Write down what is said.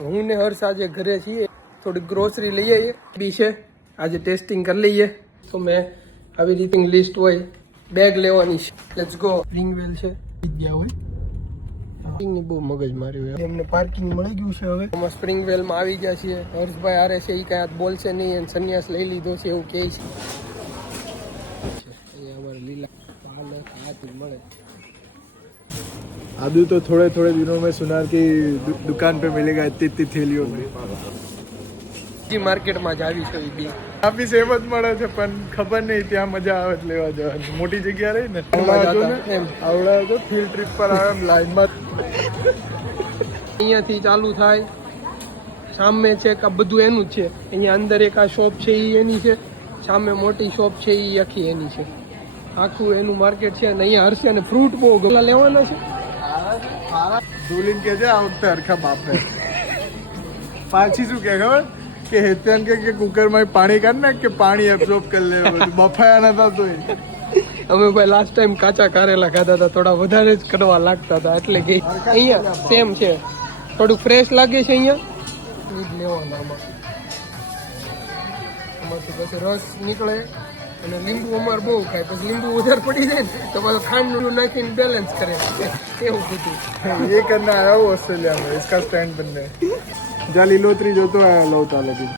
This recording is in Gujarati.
હું ને હર્ષ આજે ઘરે છીએ, થોડી ગ્રોસરી લઈ આવીએ બી છે, આજે ટેસ્ટિંગ કરી લઈએ. તો મેં આવી રીતે લિસ્ટ હોય, બેગ લેવાની છે. Let's go. રિંગવેલ છે, વિદ્યા હોય ની બહુ મગજ મારી હોય. એમને પાર્કિંગ મળી ગયું છે. હવે અમે સ્પ્રિંગવેલમાં આવી ગયા છીએ. હર્ષભાઈ આરે છે, એ કાંઈ બોલશે નહીં અને સંન્યાસ લઈ લીધો છે એવું કહે છે. અહીંયા અમારે લીલા પાલક હાથી મળે. आदू तो थोड़े थोड़े दिनों में सुनार की दुकान पे मिलेगा इतनी थैलियों में. માર્કેટમાં જ આવી છે બી કાફી સેમ જ મળે છે, પણ ખબર નહીં ત્યાં મજા આવે છે લેવા જવાની. મોટી જગ્યા રહી ને આવડા તો ફિલ્ડ ટ્રીપ પર આવે લાઈનમાં. અહીંયાથી ચાલુ થાય, સામે છે આ બધું એનું જ છે. અહીંયા અંદર એક આ શોપ છે એ એની છે, સામે મોટી શોપ છે એ આખી એની છે. આખું એનું માર્કેટ છે. અને અહીંયા હરશે અને ફ્રૂટ બહુ ગલા લેવાના છે. ધૂલીન કે છે આ વખતે હરખા બાપે પાછી શું કે ખબર કે હેત્યાન કે કુકરમાં પાણી કાઢ નાખ કે પાણી એબ્ઝોર્બ કરી લે. બફાયા નતા તો અમે ભાઈ લાસ્ટ ટાઈમ કાચા કારેલા ખાધા હતા, થોડા વધારે જ કરવા લાગતા હતા એટલે કે અહીંયા સેમ છે, થોડું ફ્રેશ લાગે છે. અહીંયા એ જ લેવાના આમાંથી પછી રસ નીકળે. અને લીંબુ અમારે બહુ ખાય, પછી લીંબુ વધારે પડી જાય ને તો પાછું ખાંડ નાખીને બેલેન્સ કરે એવું બધું. ये करना आया वो ऑस्ट्रेलिया में, इसका स्टैंड बनने. જ્યાં લીલોતરી જોતો લવતા લગી